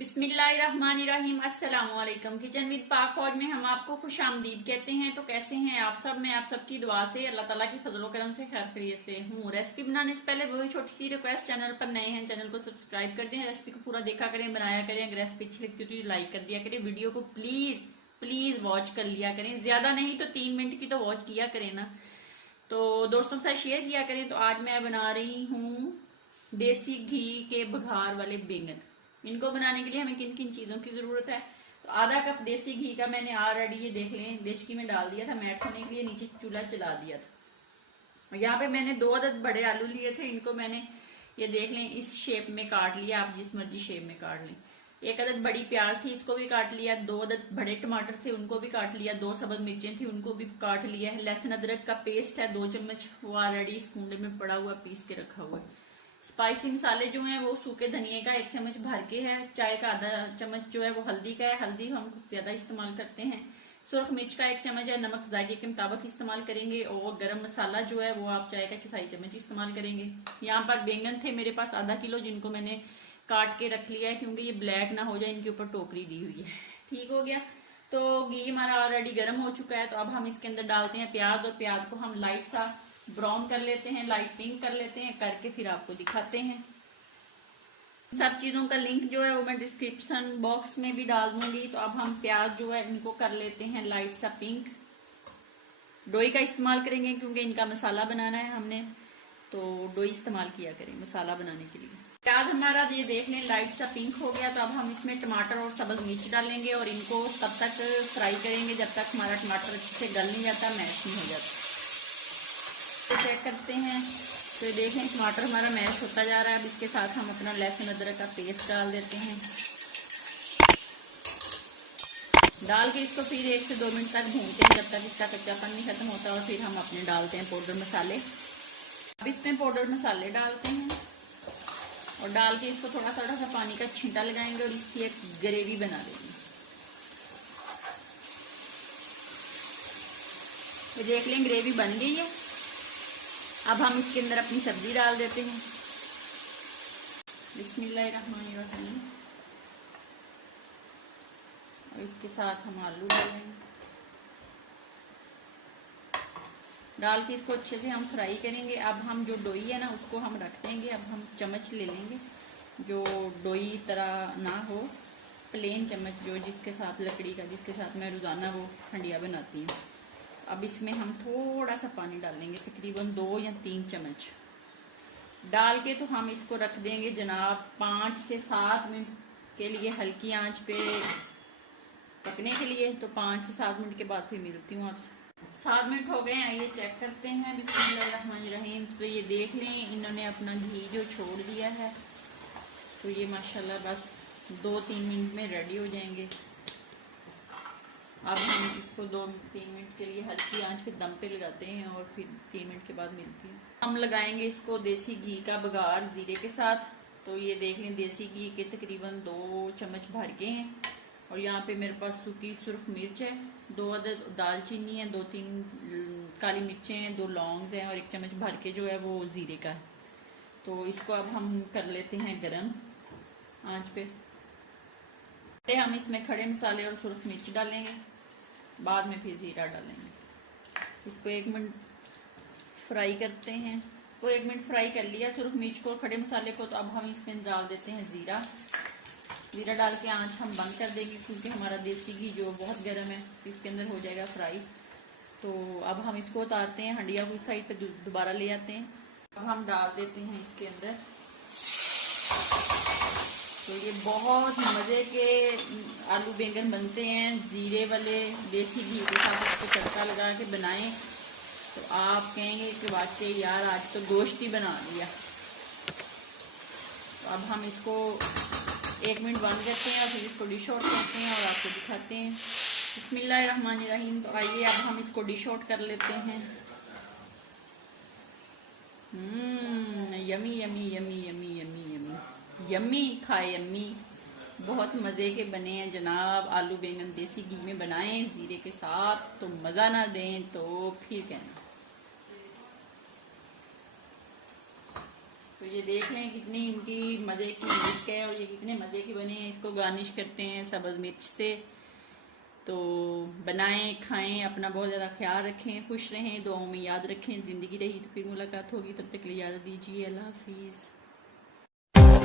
बिस्मिल्लाहिर्रहमानिर्रहीम। अस्सलामुअलैकुम। Kitchen with पाक फौज में हम आपको खुश आमदीद कहते हैं। तो कैसे हैं आप सब? मैं आप सबकी दुआ से अल्लाह ताला की फजलो करम से खैर खैरियत से हूँ। रेसिपी बनाने से पहले वही छोटी सी रिक्वेस्ट, चैनल पर नए हैं चैनल को सब्सक्राइब कर दें, रेसिपी को पूरा देखा करें, बनाया करें। अगर रेसिपी अच्छी लगती है तो लाइक कर दिया करें। वीडियो को प्लीज प्लीज वॉच कर लिया करें, ज्यादा नहीं तो 3 मिनट की तो वॉच किया करें ना। तो दोस्तों के साथ शेयर किया करें। तो आज मैं बना रही हूँ देसी घी के बघार वाले बैंगन। इनको बनाने के लिए हमें किन किन चीजों की जरूरत है? तो आधा कप देसी घी का मैंने ऑलरेडी, ये देख लें, देचकी में डाल दिया था मैट होने के लिए, नीचे चूल्हा चला दिया था। यहाँ पे मैंने 2 अदद बड़े आलू लिए थे, इनको मैंने, ये देख लें, इस शेप में काट लिया। आप जिस मर्जी शेप में काट लें। 1 अदद बड़ी प्याज थी, इसको भी काट लिया। 2 अदद बड़े टमाटर थे, उनको भी काट लिया। 2 सब्ज मिर्चें थी, उनको भी काट लिया है। लहसुन अदरक का पेस्ट है 2 चम्मच, वो ऑलरेडी इस कुंडे में पड़ा हुआ, पीस के रखा हुआ है। स्पाइसी मसाले जो हैं वो सूखे धनिए का 1 चम्मच भर के है। चाय का आधा चम्मच जो है वो हल्दी का है, हल्दी हम कुछ ज्यादा इस्तेमाल करते हैं। सुरख मिर्च का 1 चम्मच है। नमक जायके के मुताबिक इस्तेमाल करेंगे। और गरम मसाला जो है वो आप चाय का 1/4 चम्मच इस्तेमाल करेंगे। यहाँ पर बैंगन थे मेरे पास आधा किलो, जिनको मैंने काट के रख लिया है क्योंकि ये ब्लैक ना हो जाए। इनके ऊपर टोकरी दी हुई है। ठीक हो गया। तो घी हमारा ऑलरेडी गर्म हो चुका है। तो अब हम इसके अंदर डालते हैं प्याज, और प्याज को हम लाइट सा ब्राउन कर लेते हैं, लाइट पिंक कर लेते हैं, करके फिर आपको दिखाते हैं। सब चीजों का लिंक जो है वो मैं डिस्क्रिप्शन बॉक्स में भी डाल दूंगी। तो अब हम प्याज जो है इनको कर लेते हैं लाइट सा पिंक। डोई का इस्तेमाल करेंगे क्योंकि इनका मसाला बनाना है हमने, तो डोई इस्तेमाल किया करें मसाला बनाने के लिए। प्याज हमारा ये देख लें लाइट सा पिंक हो गया। तो अब हम इसमें टमाटर और सब्ज मिर्च डालेंगे और इनको तब तक फ्राई करेंगे जब तक हमारा टमाटर अच्छे से गल नहीं जाता, मैश नहीं हो जाता। तो चेक करते हैं। तो ये देखें टमाटर हमारा मैश होता जा रहा है। अब इसके साथ हम अपना लहसुन अदरक का पेस्ट डाल देते हैं। डाल के इसको फिर 1 से 2 मिनट तक भूनते हैं जब तक इसका कच्चापन नहीं खत्म होता। और फिर हम अपने डालते हैं पाउडर मसाले। अब इसमें पाउडर मसाले डालते हैं और डाल के इसको थोड़ा थोड़ा सा पानी का छींटा लगाएंगे और इसकी एक ग्रेवी बना देंगे। तो देख लें ग्रेवी बन गई है। अब हम इसके अंदर अपनी सब्जी डाल देते हैं। बिस्मिल्लाहिर्रहमानिर्रहीम। और इसके साथ हम आलू डालेंगे। डाल के इसको अच्छे से हम फ्राई करेंगे। अब हम जो डोई है ना उसको हम रख देंगे। अब हम चम्मच ले लेंगे जो डोई तरह ना हो, प्लेन चम्मच जो जिसके साथ लकड़ी का, जिसके साथ मैं रोज़ाना वो हंडिया बनाती हूँ। अब इसमें हम थोड़ा सा पानी डालेंगे, तकरीबन 2 या 3 चम्मच डाल के। तो हम इसको रख देंगे जनाब 5 से 7 मिनट के लिए हल्की आंच पे पकने के लिए। तो 5 से 7 मिनट के बाद फिर मिलती हूँ आपसे। 7 मिनट हो गए हैं, ये चेक करते हैं। बिस्मिल्लाहिर्रहमानिर्रहीम। तो ये देख लें इन्होंने अपना घी जो छोड़ दिया है। तो ये माशाल्लाह बस 2-3 मिनट में रेडी हो जाएंगे। अब हम इसको 2-3 मिनट के लिए हल्की आंच पे दम पे लगाते हैं और फिर 3 मिनट के बाद मिलती है। हम लगाएंगे इसको देसी घी का बघार जीरे के साथ। तो ये देख लें देसी घी के तकरीबन 2 चम्मच भर के हैं। और यहाँ पे मेरे पास सूखी सुरख मिर्च है, 2 अदद दालचीनी है, 2-3 काली मिर्चें हैं, 2 लौंग हैं और 1 चम्मच भर के जो है वो जीरे का है। तो इसको अब हम कर लेते हैं गरम आंच पे। हम इसमें खड़े मसाले और सुरख मिर्च डालेंगे, बाद में फिर जीरा डालेंगे। इसको 1 मिनट फ्राई करते हैं। तो 1 मिनट फ्राई कर लिया सुरख मिर्च को और खड़े मसाले को। तो अब हम इसमें डाल देते हैं जीरा। जीरा डाल के आंच हम बंद कर देंगे क्योंकि हमारा देसी घी जो बहुत गर्म है इसके अंदर हो जाएगा फ्राई। तो अब हम इसको उतारते हैं, हंडिया को साइड पे दोबारा ले आते हैं। अब हम डाल देते हैं इसके अंदर। तो ये बहुत मज़े के आलू बैंगन बनते हैं जीरे वाले, देसी घी के साथ इसको तड़का लगा के बनाएं तो आप कहेंगे कि वाकई यार आज तो गोश्त ही बना लिया। तो अब हम इसको 1 मिनट बंद करते हैं और फिर इसको डिश आउट करते हैं और आपको दिखाते हैं। बिस्मिल्लाहिर्रहमानिर्रहीम। तो आइए अब हम इसको डिश आउट कर लेते हैं। Yummy yummy yummy yummy yummy yummy yummy खाए यमी। बहुत मज़े के बने हैं जनाब। आलू बैंगन देसी घी में बनाएं जीरे के साथ, तो मज़ा ना दें तो फिर कहना। तो ये देख लें कितनी इनकी मज़े की डिश है और ये कितने मज़े की बने हैं। इसको गार्निश करते हैं सब्ज़ मिर्च से। तो बनाएं, खाएं, अपना बहुत ज़्यादा ख्याल रखें, खुश रहें, दुआओं में याद रखें। ज़िंदगी रही तो फिर मुलाकात होगी, तब तक के लिए इजाज़त दीजिए। अल्लाह हाफिज़।